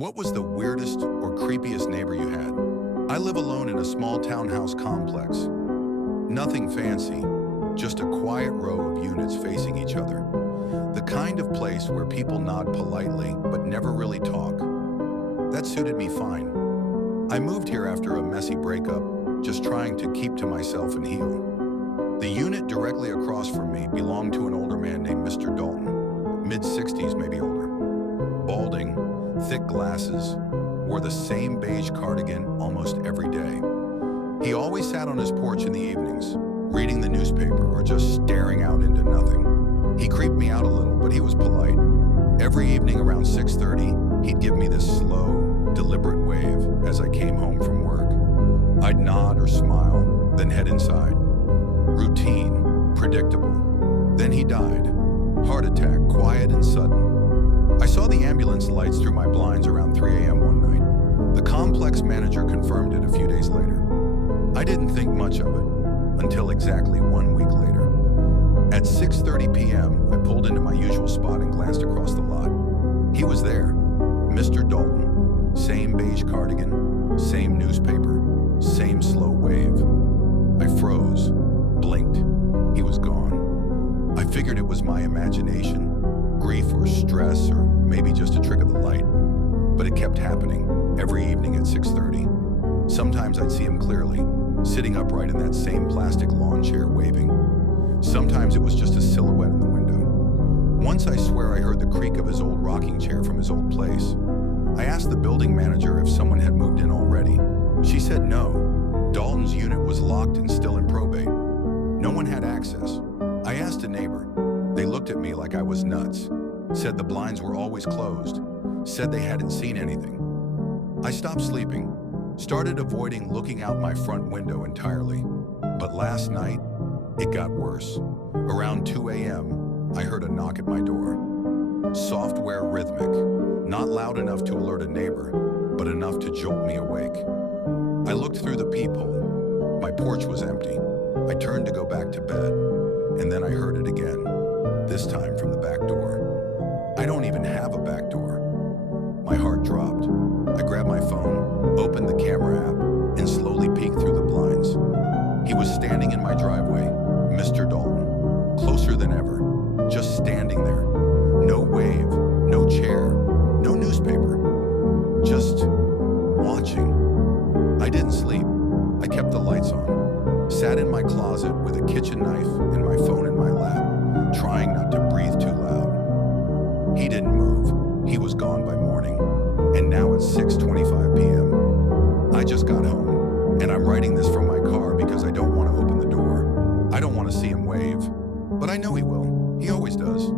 What was the weirdest or creepiest neighbor you had? I live alone in a small townhouse complex. Nothing fancy, just a quiet row of units facing each other. The kind of place where people nod politely but never really talk. That suited me fine. I moved here after a messy breakup, just trying to keep to myself and heal. The unit directly across from me belonged to an older man named Mr. Dalton, mid-60s, maybe older. Balding, thick glasses, wore the same beige cardigan almost every day. He always sat on his porch in the evenings, reading the newspaper or just staring out into nothing. He creeped me out a little, but he was polite. Every evening around 6:30, he'd give me this slow, deliberate wave as I came home from work. I'd nod or smile, then head inside. Routine, predictable. Then he died. Heart attack, quiet and sudden. I saw the ambulance lights through my blinds around 3 a.m. one night. The complex manager confirmed it a few days later. I didn't think much of it until exactly 1 week later. At 6:30 p.m., I pulled into my usual spot and glanced across the lot. He was there, Mr. Dalton. Same beige cardigan, same newspaper, same slow wave. I froze, blinked. He was gone. I figured it was my imagination, grief or stress, or maybe just a trick of the light. But it kept happening every evening at 6:30. Sometimes I'd see him clearly, sitting upright in that same plastic lawn chair waving. Sometimes it was just a silhouette in the window. Once I swear I heard the creak of his old rocking chair from his old place. I asked the building manager if someone had moved in already. She said no. Dalton's unit was locked and still in probate. No one had access. I asked a neighbor. They looked at me like I was nuts, said the blinds were always closed, said they hadn't seen anything. I stopped sleeping, started avoiding looking out my front window entirely. But last night, it got worse. Around 2 a.m., I heard a knock at my door. Software rhythmic, not loud enough to alert a neighbor, but enough to jolt me awake. I looked through the peephole. My porch was empty. I turned to go back to bed, and then I heard it again, this time from the back door. I don't even have a back door. My heart dropped. I grabbed my phone, opened the camera app, and slowly peeked through the blinds. He was standing in my driveway, Mr. Dalton, closer than ever, just standing there. No wave, no chair, no newspaper, just watching. I didn't sleep. I kept the lights on, sat in my closet with a kitchen knife and my phone in my lap, trying not to breathe too loud. He didn't move. He was gone by morning, and now it's 6:25 p.m. I just got home, and I'm writing this from my car because I don't want to open the door. I don't want to see him wave, but I know he will. He always does.